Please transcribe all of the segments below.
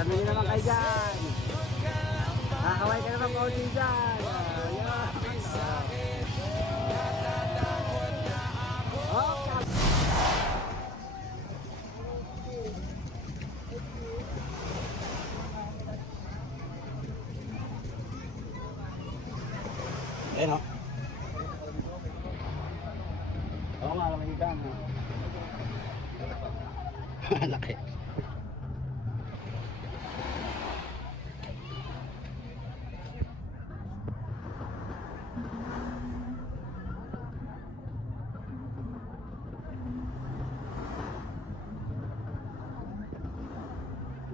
tanongin naman kayo dyan. Kakaway ka naman konti dyan. Yan. Ah. Oh, Ayun o. Oo nga, lamang dyan. Laki.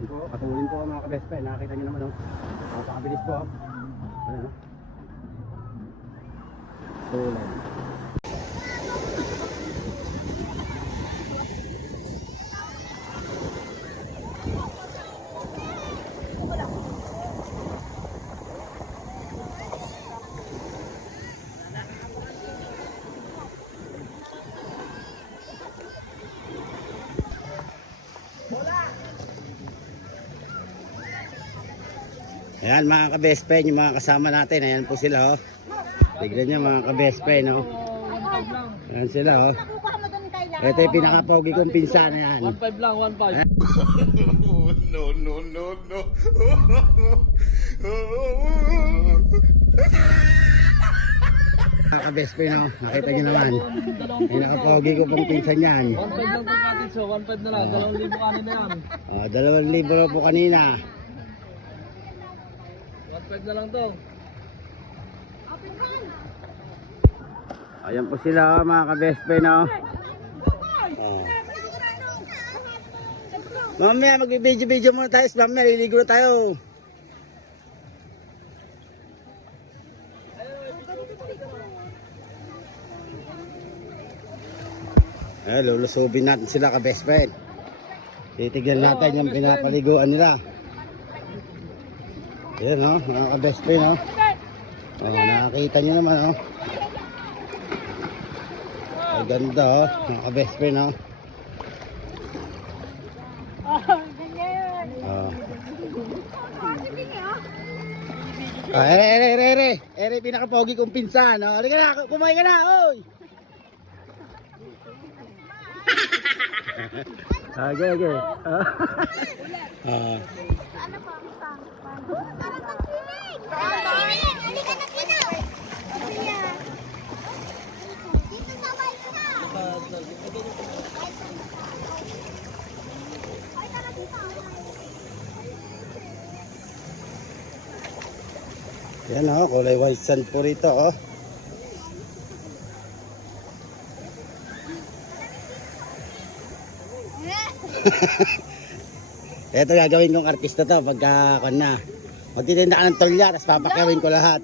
Yan po, katulin po mga friend. Nakakita nyo naman, oh. Napakabilis po. oh. Ano, no? Tulay. Ayan mga ka-best friend, yung mga kasama natin. Ayan po sila oh. Tignan nyo mga ka-best friend oh. Ayan sila oh. Ito yung pinaka-pogi kong pinsan yan. 1.5 lang, 1.5. no, no, no, no. Mga ka-best friend oh. Nakita nyo naman. Pinaka-pogi ko pong pinsan yan. 1.5 lang po natin, so 1.5 na lang. 2,000 kanin na yan. Oh, dalawang libro po kanina. 1.5 na lang to. Ayan po sila oh, mga ka-best friend oh. Oh. Mamaya magbibideo-video muna tayo. Mamaya liligo na tayo. Eh, lulusubin natin sila ka-best friend. Titignan natin yung pinapaliguan nila. Yan oh, mga ka-best friend oh. Oh, nakakita nyo naman oh. Ay ganda oh, mga ka-best friend oh. Ganyan. Oh. Ah, ere, ere, ere, ere. Ere, pinaka-pogi kong pinsan. Oh. Halika na, kumain ka na, oy. Okay, okay. Ah. Ah. Ano pa? Tara na kilig. Kilig. Halika na kilig. Halika. Dito sa bahay na. Yan oh, kulay white sand po rito oh. Ito gagawin kong artista to pagka kan na. Magtitinda ka ng tulya, tapos papakyawin ko lahat.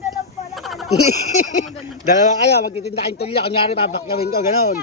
Dalawa kayo, magtitinda kayong tulya, kunyari papakyawin ko, ganun.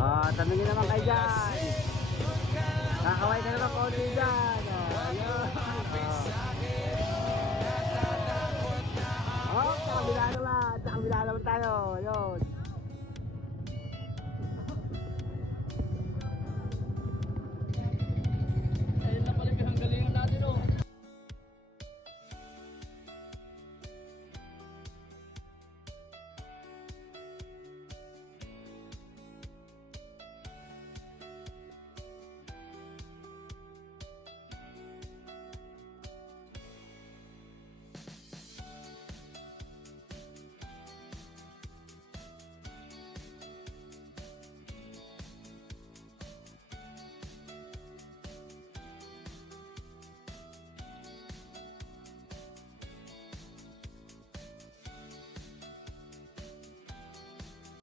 Ah, tanongin naman kayo dyan. Kakaway ka naman konti dyan. Oh, ayun. Oh, sa kabila naman. Sa kabila naman tayo. Ayun.